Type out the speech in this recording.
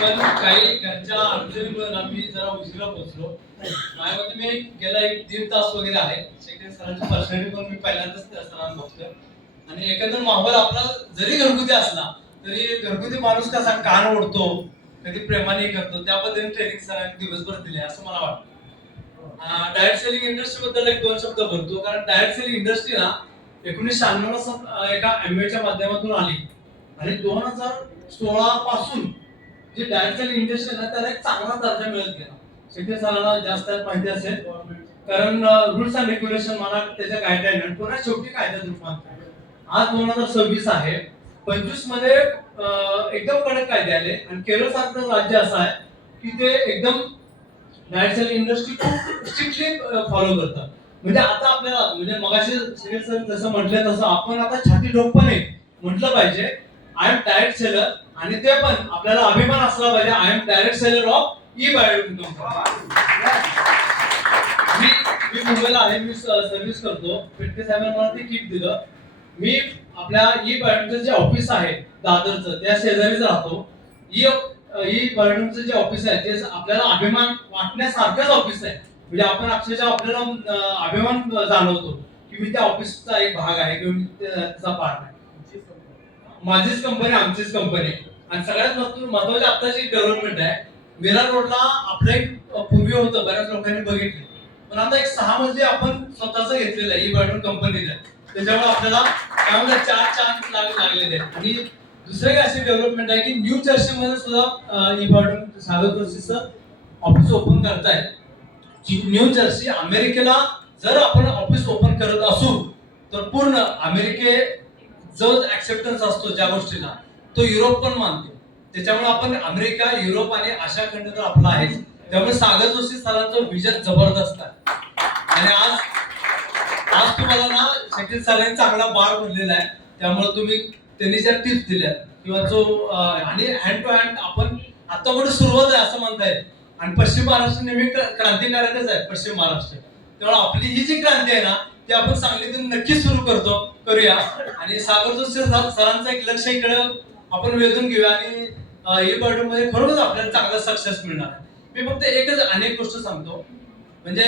पण काही घरच्या अडचणीमुळे आम्ही जरा उशिरा पोहोचलो. माझ्या मते मी गेला एक दीड तास वगैरे आहे. सेकंड सरांची पर्सनॅलिटी पण मी पहिल्यांदाच त्या सरांना बघतोय. आणि एकंदर माहोल आपला जरी घरगुती असला तरी घरगुती माणूस कसा कान ओढतो, कधी प्रेमाने करतो, त्या पद्धतीने ट्रेनिंग सरांनी दिवसभर दिले असं मला वाटतं. डायरेक्ट सेलिंग इंडस्ट्री बद्दल एक दोन शब्द बोलतो, कारण डायरेक्ट सेलिंग इंडस्ट्री ना 1996 एका एमबीएच्या माध्यमातून आली आणि 2016 पासून जी डायरेक्ट सेलिंग इंडस्ट्री ना त्याला एक चांगला दर्जा मिळत गेला. शेट्टी सरांना जास्त माहिती असेल, कारण रूल्स अँड रेग्युलेशन मला त्याच्या गाईडलाईन पुन्हा शेवटी कायद्यात रूपांतर. आज 2026 आहे. 25 मध्ये एकदम कडक कायदे आले आणि केरळ सारखं राज्य असं आहे की ते एकदम डायरेक्ट सेलिंग इंडस्ट्री खूप स्ट्रिक्टली फॉलो करतात. म्हणजे आता आपल्याला म्हणजे मगाशी सुनील सर जसं म्हटलं तसं आपण आता छाती ठोकपणे म्हटलं पाहिजे आय एम डायरेक्ट सेलर, आणि ते पण आपल्याला अभिमान असला पाहिजे I am direct seller of E Biodoom company. मी मुंबईला आहे, मी सर्व्हिस करतो. फिटके साहेबांनी मला ते किट दिलं. मी आपल्या ई बायोडूमचं जे ऑफिस आहे दादरचं त्या शेजारीच राहतो. ई बायोडूमचं जे ऑफिस आहे ते आपल्याला अभिमान वाटण्यासारखंच ऑफिस आहे. म्हणजे आपण अक्षरशः आपल्याला अभिमान जाणवतो की मी त्या ऑफिसचा एक भाग आहे किंवा मी त्याचा पार्ट आहे. माझीच कंपनी, आमचीच कंपनी. आणि सगळ्यात महत्त्वाची आत्ताची डेव्हलपमेंट आहे. विरार रोडला आपलं एक पूर्वी होतं, बऱ्याच लोकांनी बघितलं, पण आता एक 6 मजली आपण स्वतःच घेतलेलं आहे ई बायोडूम कंपनीने. त्याच्यामुळे आपल्याला त्यामध्ये 4 चान्स लागलेले आहेत. आणि दुसरं एक अशी डेव्हलपमेंट आहे की न्यू जर्सी मध्ये सुद्धा ई बायोडूम सागर प्रोसेसचं ऑफिस ओपन करताय. न्यू जर्सी अमेरिकेला जर आपण ऑफिस ओपन करत असू तर पूर्ण अमेरिके जो ऍक्सेप्टन्स असतो ज्या गोष्टीला तो युरोप पण मानतो. त्याच्यामुळे आपण अमेरिका, युरोप आणि आशिया खंड तर आपला आहे. त्यामुळे सागर जोशी सरांचं विजन जबरदस्त आहे. आणि आज आज तुम्हाला ना शकील सरांनी चांगला बार भरलेला आहे. त्यामुळे तुम्ही त्यांनी ज्या टिप्स दिल्या किंवा जो आणि हँड टू हँड आपण आता कुठे सुरुवात आहे असं म्हणता येईल. आणि पश्चिम महाराष्ट्र नेहमी क्रांतिकारकच आहे पश्चिम महाराष्ट्र. त्यामुळे आपली ही जी क्रांती आहे ना ती आपण सांगलीतून नक्कीच सुरू करूया. आणि सागर जोशी सरांचं एक लक्ष इकडे आपण वेधून घेऊया आणि ई बायोडूम मध्ये खरोखरच आपल्याला चांगला सक्सेस मिळणार आहे. मी फक्त एकच अनेक गोष्ट सांगतो, म्हणजे